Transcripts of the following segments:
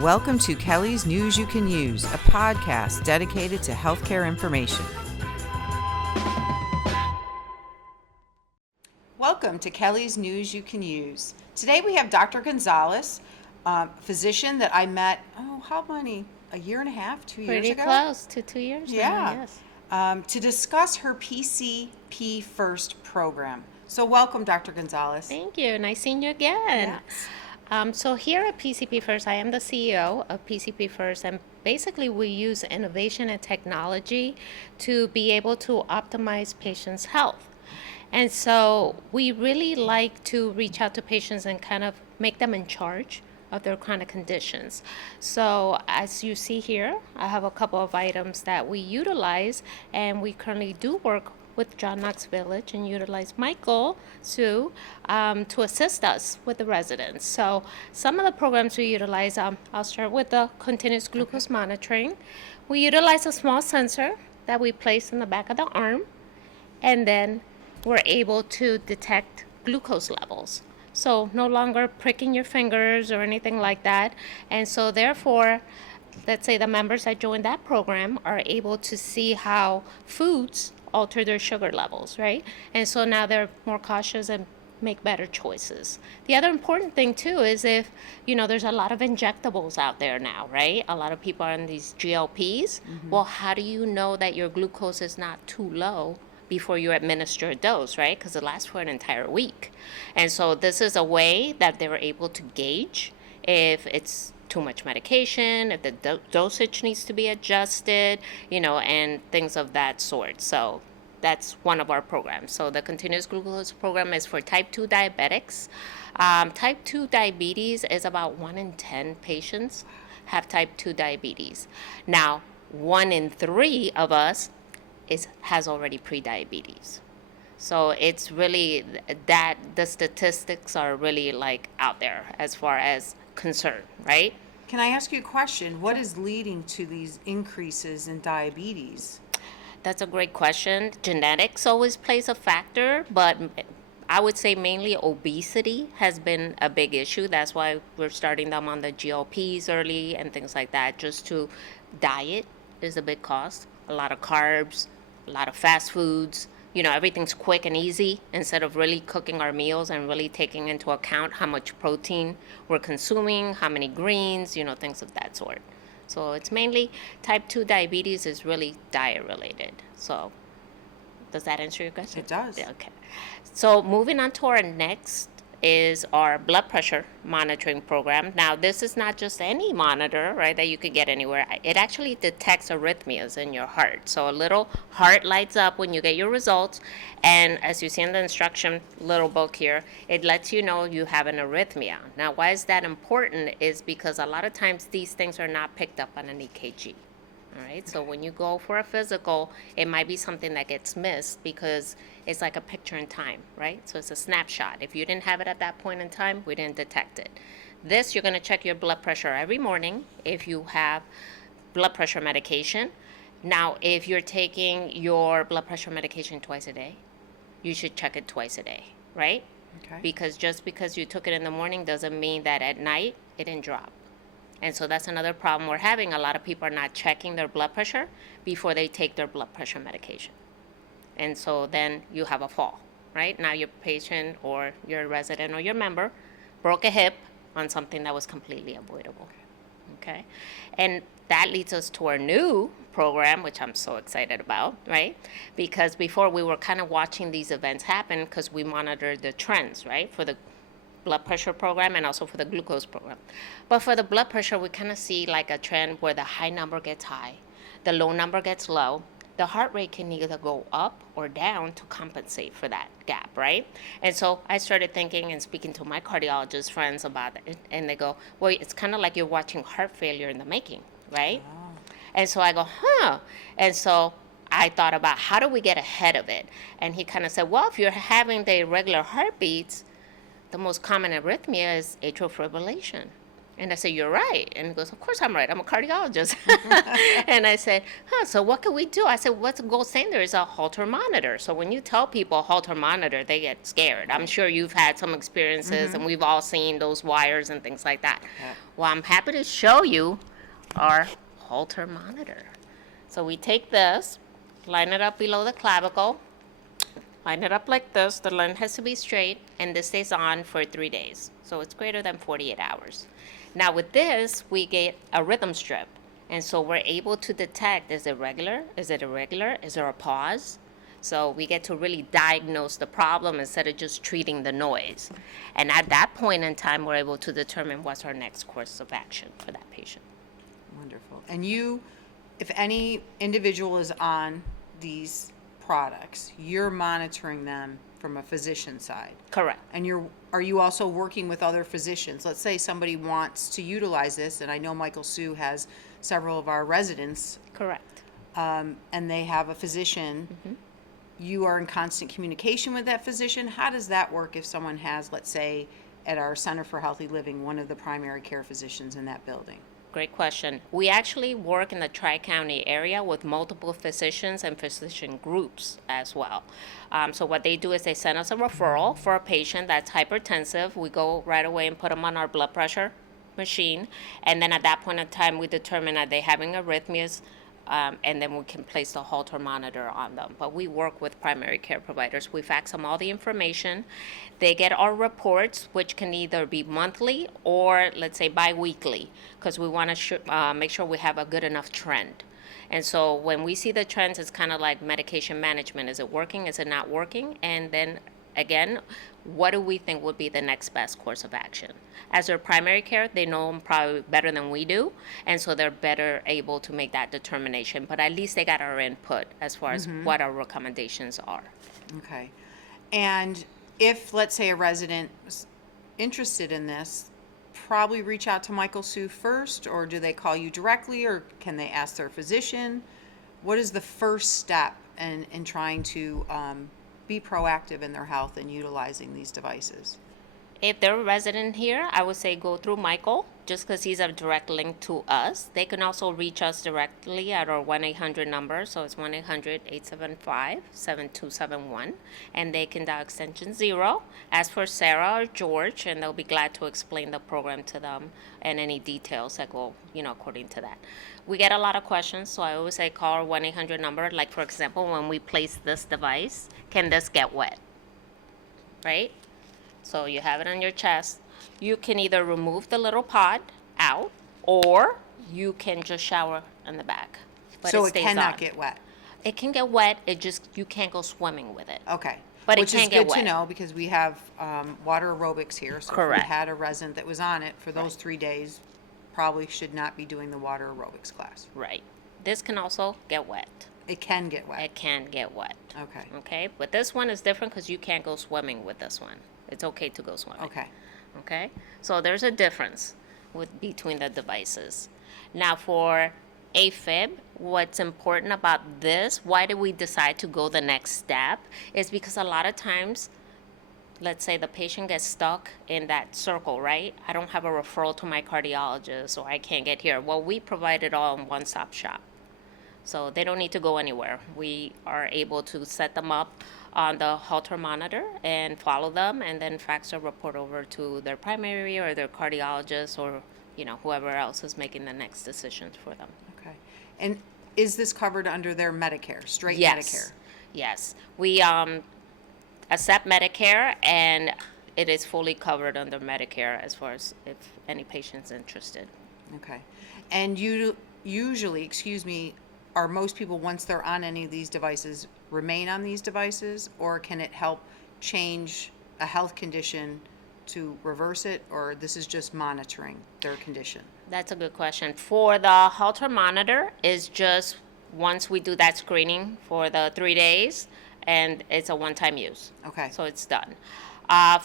Welcome to Kellie's News You Can Use, a podcast dedicated to healthcare information. Welcome to Kellie's News You Can Use. Today we have Dr. Gonzalez, physician that I met, a year and a half, 2 years ago? Pretty close to 2 years now, yes. To discuss her PCP First program. So welcome, Dr. Gonzalez. Thank you. Nice seeing you again. Yes. So here at PCP First, I am the CEO of PCP First, and basically we use innovation and technology to be able to optimize patients' health. And so we really like to reach out to patients and kind of make them in charge of their chronic conditions. So as you see here, I have a couple of items that we utilize, and we currently do work with John Knox Village and utilize Michael Sue to assist us with the residents. So some of the programs we utilize, I'll start with the continuous glucose monitoring. We utilize a small sensor that we place in the back of the arm, and then we're able to detect glucose levels. So no longer pricking your fingers or anything like that. And so therefore, let's say the members that join that program are able to see how foods alter their sugar levels, right? And so now they're more cautious and make better choices. The other important thing too is if, there's a lot of injectables out there now, right? A lot of people are on these GLPs. Mm-hmm. Well, how do you know that your glucose is not too low before you administer a dose, right? Because it lasts for an entire week. And so this is a way that they were able to gauge if it's too much medication, if the dosage needs to be adjusted, and things of that sort. So that's one of our programs. So the continuous glucose program is for type 2 diabetics. Type 2 diabetes is about 1 in 10 patients have type 2 diabetes. Now, 1 in 3 of us has already pre-diabetes. So it's really that the statistics are really out there as far as concern, right? Can I ask you a question? What is leading to these increases in diabetes? That's a great question. Genetics always plays a factor, but I would say mainly obesity has been a big issue. That's why we're starting them on the GLPs early and things like that. Just to diet is a big cost. A lot of carbs, a lot of fast foods. Everything's quick and easy instead of really cooking our meals and really taking into account how much protein we're consuming, how many greens, things of that sort. So it's mainly type 2 diabetes is really diet related. So does that answer your question? It does. Yeah, okay. So moving on to our next is our blood pressure monitoring program. Now, this is not just any monitor, right, that you could get anywhere. It actually detects arrhythmias in your heart. So a little heart lights up when you get your results, and as you see in the instruction little book here, it lets you know you have an arrhythmia. Now, why is that important is because a lot of times these things are not picked up on an EKG. All right, so when you go for a physical, it might be something that gets missed because it's like a picture in time, right? So it's a snapshot. If you didn't have it at that point in time, we didn't detect it. This, you're going to check your blood pressure every morning if you have blood pressure medication. Now, if you're taking your blood pressure medication twice a day, you should check it twice a day, right? Okay. Because just because you took it in the morning doesn't mean that at night it didn't drop. And so that's another problem we're having. A lot of people are not checking their blood pressure before they take their blood pressure medication. And so then you have a fall, right? Now your patient or your resident or your member broke a hip on something that was completely avoidable, okay? And that leads us to our new program, which I'm so excited about, right? Because before we were kind of watching these events happen because we monitored the trends, right? For the blood pressure program and also for the glucose program. But for the blood pressure, we kind of see a trend where the high number gets high, the low number gets low. The heart rate can either go up or down to compensate for that gap, right? And so I started thinking and speaking to my cardiologist friends about it, and they go, well, it's kind of like you're watching heart failure in the making, right? Oh. And so I go, And so I thought about how do we get ahead of it? And he kind of said, well, if you're having the irregular heartbeats, the most common arrhythmia is atrial fibrillation. And I said, you're right. And he goes, of course I'm right. I'm a cardiologist. And I said, so what can we do? I said, what's the gold standard is a Holter monitor. So when you tell people a Holter monitor, they get scared. I'm sure you've had some experiences, and we've all seen those wires and things like that. Yeah. Well, I'm happy to show you our Holter monitor. So we take this, line it up below the clavicle, line it up like this. The line has to be straight, and this stays on for 3 days. So it's greater than 48 hours. Now with this, we get a rhythm strip. And so we're able to detect, is it regular? Is it irregular? Is there a pause? So we get to really diagnose the problem instead of just treating the noise. And at that point in time, we're able to determine what's our next course of action for that patient. Wonderful. And you, if any individual is on these products, you're monitoring them from a physician side. Correct. And are you also working with other physicians? Let's say somebody wants to utilize this, and I know Michael Sue has several of our residents, Correct. and they have a physician. You are in constant communication with that physician. How does that work if someone has, let's say, at our Center for Healthy Living, one of the primary care physicians in that building? Great question. We actually work in the Tri-County area with multiple physicians and physician groups as well. So what they do is they send us a referral for a patient that's hypertensive. We go right away and put them on our blood pressure machine. And then at that point in time, we determine are they having arrhythmias, and then we can place the Holter monitor on them. But we work with primary care providers. We fax them all the information. They get our reports, which can either be monthly or, let's say, bi-weekly, because we want to make sure we have a good enough trend. And so when we see the trends, it's kind of like medication management. Is it working? Is it not working? And then, again, what do we think would be the next best course of action? As their primary care, they know them probably better than we do, and so they're better able to make that determination. But at least they got our input as far as what our recommendations are. Okay. And if, let's say, a resident was interested in this, probably reach out to Michael Sue first, or do they call you directly, or can they ask their physician? What is the first step in trying to be proactive in their health and utilizing these devices? If they're a resident here, I would say go through Michael, just because he's a direct link to us. They can also reach us directly at our 1-800 number, so it's 1-800-875-7271, and they can dial extension 0. Ask for Sarah or George, and they'll be glad to explain the program to them and any details that go, according to that. We get a lot of questions, so I always say call our 1-800 number. Like, for example, when we place this device, can this get wet? Right? So you have it on your chest. You can either remove the little pod out, or you can just shower in the back. But So it it stays cannot on. get wet? It can get wet. You can't go swimming with it. Okay. But it Which can is get good to wet. know, because we have water aerobics here. So if Correct. we had a resident that was on it for those 3 days, probably should not be doing the water aerobics class. Right. This can also get wet. It can get wet. It can get wet. Okay. Okay. But this one is different because you can't go swimming with this one. It's okay to go swimming. Okay. Okay, so there's a difference between the devices. Now for AFib, what's important about this, why did we decide to go the next step, is because a lot of times, let's say the patient gets stuck in that circle, right? I don't have a referral to my cardiologist, or I can't get here. Well, we provide it all in one-stop shop. So they don't need to go anywhere. We are able to set them up on the Holter monitor and follow them, and then fax a report over to their primary or their cardiologist, or whoever else is making the next decisions for them. Okay. And is this covered under their Medicare, straight Yes. Medicare? Yes. We accept Medicare, and it is fully covered under Medicare as far as if any patient's interested. Okay. And usually, are most people, once they're on any of these devices, remain on these devices, or can it help change a health condition to reverse it, or this is just monitoring their condition? That's a good question. For the Holter monitor, is just once we do that screening for the 3 days, and it's a one-time use. Okay. So it's done.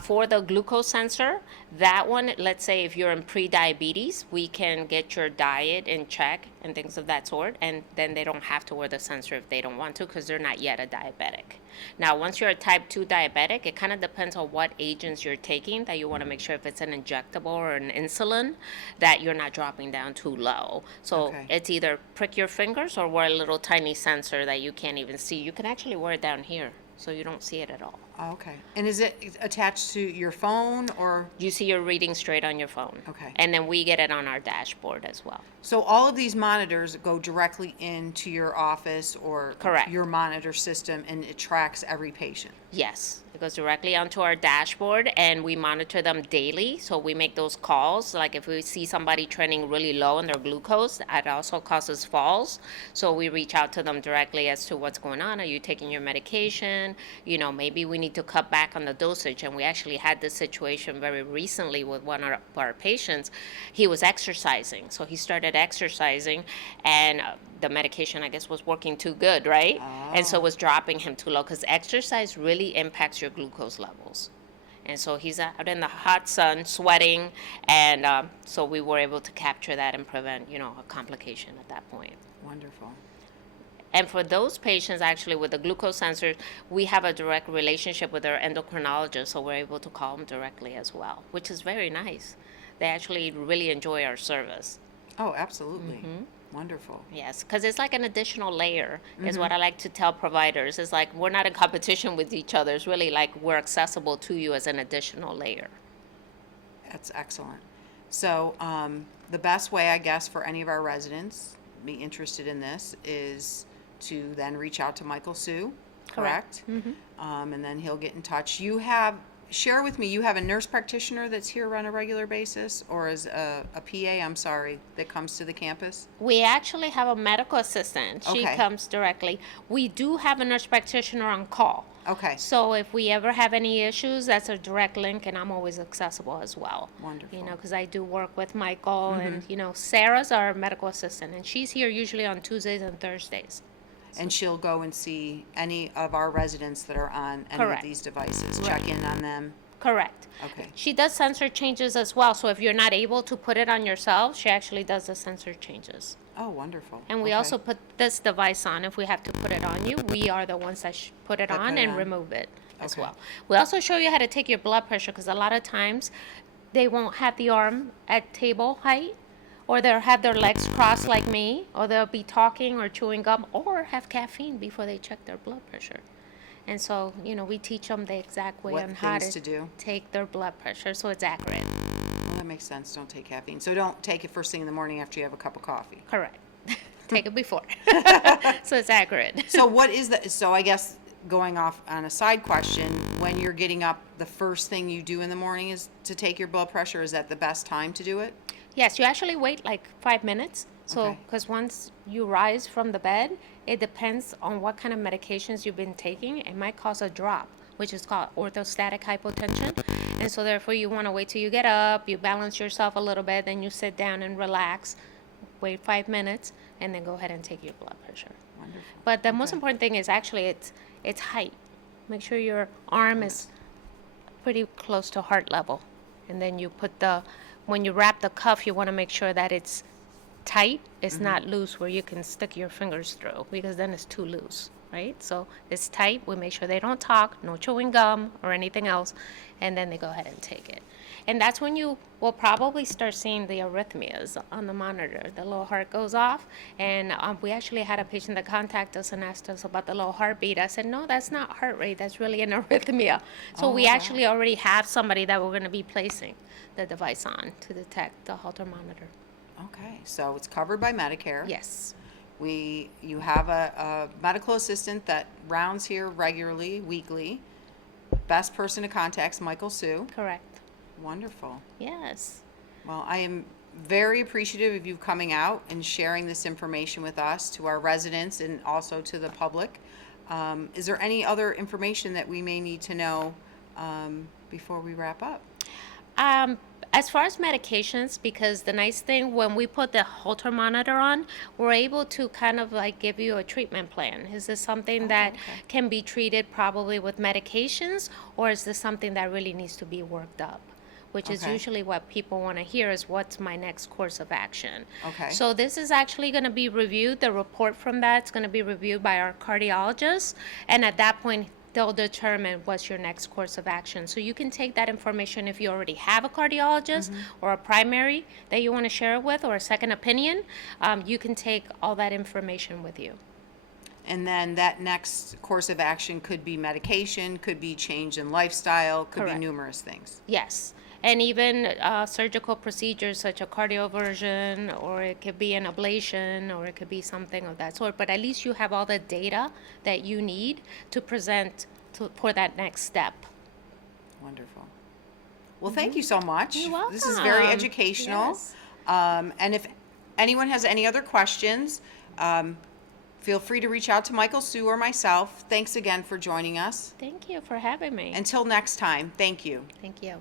For the glucose sensor, that one, let's say if you're in pre-diabetes, we can get your diet in check and things of that sort, and then they don't have to wear the sensor if they don't want to because they're not yet a diabetic. Now, once you're a type 2 diabetic, it kind of depends on what agents you're taking, that you want to make sure if it's an injectable or an insulin, that you're not dropping down too low. So Okay. it's either prick your fingers or wear a little tiny sensor that you can't even see. You can actually wear it down here, so you don't see it at all. Oh, okay. And is it attached to your phone or? You see your reading straight on your phone. Okay. And then we get it on our dashboard as well. So all of these monitors go directly into your office or Correct. your monitor system, and it tracks every patient. Yes, it goes directly onto our dashboard, and we monitor them daily. So we make those calls. Like if we see somebody trending really low in their glucose, that also causes falls. So we reach out to them directly as to what's going on. Are you taking your medication? You know, maybe we need to cut back on the dosage. And we actually had this situation very recently with one of our patients. He was exercising, so he started exercising, and the medication, I guess, was working too good, right? And so was dropping him too low because exercise really impacts your glucose levels. And so he's out in the hot sun, sweating, and so we were able to capture that and prevent, you know, a complication at that point. Wonderful. And for those patients, actually, with the glucose sensors, we have a direct relationship with our endocrinologist, so we're able to call them directly as well, which is very nice. They actually really enjoy our service. Oh, absolutely. Wonderful. Yes, because it's like an additional layer, is what I like to tell providers. It's like we're not in competition with each other. It's really like we're accessible to you as an additional layer. That's excellent. So the best way, I guess, for any of our residents be interested in this is to then reach out to Michael Sue, correct? And then he'll get in touch. Share with me, you have a nurse practitioner that's here on a regular basis, or is a PA, I'm sorry, that comes to the campus? We actually have a medical assistant. She Okay. comes directly. We do have a nurse practitioner on call. Okay, So if we ever have any issues, that's a direct link, and I'm always accessible as well. Wonderful. You know, because I do work with Michael, and, you know, Sarah's our medical assistant, and she's here usually on Tuesdays and Thursdays. and she'll go and see any of our residents that are on any of Correct. these devices, Right. check in on them. Correct. Okay. She does sensor changes as well, so if you're not able to put it on yourself, she actually does the sensor changes. Oh, wonderful. And we Okay. also put this device on. If we have to put it on you, we are the ones that put it That on put it and on. remove it as Okay. well. We also show you how to take your blood pressure, because a lot of times they won't have the arm at table height, or they'll have their legs crossed like me, or they'll be talking or chewing gum, or have caffeine before they check their blood pressure. And so, you know, we teach them the exact way What on how things to to do. take their blood pressure so it's accurate. Well, that makes sense. Don't take caffeine. So don't take it first thing in the morning after you have a cup of coffee. Correct. Take it before. So it's accurate. So what is the, so I guess going off on a side question, when you're getting up, the first thing you do in the morning is to take your blood pressure. Is that the best time to do it? Yes, you actually wait like 5 minutes. So, Okay. because once you rise from the bed, it depends on what kind of medications you've been taking. It might cause a drop, which is called orthostatic hypotension. And so, therefore, you want to wait till you get up, you balance yourself a little bit, then you sit down and relax, wait 5 minutes, and then go ahead and take your blood pressure. Wonderful. But the most Okay. important thing is actually it's height. Make sure your arm is pretty close to heart level. And then you put when you wrap the cuff, you want to make sure that it's tight. It's not loose where you can stick your fingers through, because then it's too loose, right? So it's tight. We make sure they don't talk, no chewing gum or anything else, and then they go ahead and take it. And that's when you will probably start seeing the arrhythmias on the monitor. The little heart goes off, and we actually had a patient that contacted us and asked us about the low heartbeat. I said, no, that's not heart rate. That's really an arrhythmia. So we wow. actually already have somebody that we're going to be placing the device on to detect the Holter monitor. Okay, so it's covered by Medicare. Yes. You have a medical assistant that rounds here regularly, weekly. Best person to contact is Michael Sue. Correct. Wonderful. Yes. Well, I am very appreciative of you coming out and sharing this information with us, to our residents, and also to the public. Is there any other information that we may need to know before we wrap up? As far as medications, because the nice thing when we put the Holter monitor on, we're able to kind of like give you a treatment plan. Is this something that okay. can be treated probably with medications, or is this something that really needs to be worked up? Which is Okay. usually what people want to hear is what's my next course of action. Okay. So this is actually going to be reviewed. The report from that's going to be reviewed by our cardiologist, and at that point they'll determine what's your next course of action. So you can take that information if you already have a cardiologist or a primary that you want to share it with, or a second opinion. You can take all that information with you. And then that next course of action could be medication, could be change in lifestyle, could Correct. be numerous things. Yes. And even surgical procedures such as cardioversion, or it could be an ablation, or it could be something of that sort. But at least you have all the data that you need to present for that next step. Wonderful. Well, thank you so much. You're This is very welcome. educational. Yes. And if anyone has any other questions, feel free to reach out to Michael, Sue, or myself. Thanks again for joining us. Thank you for having me. Until next time, thank you. Thank you.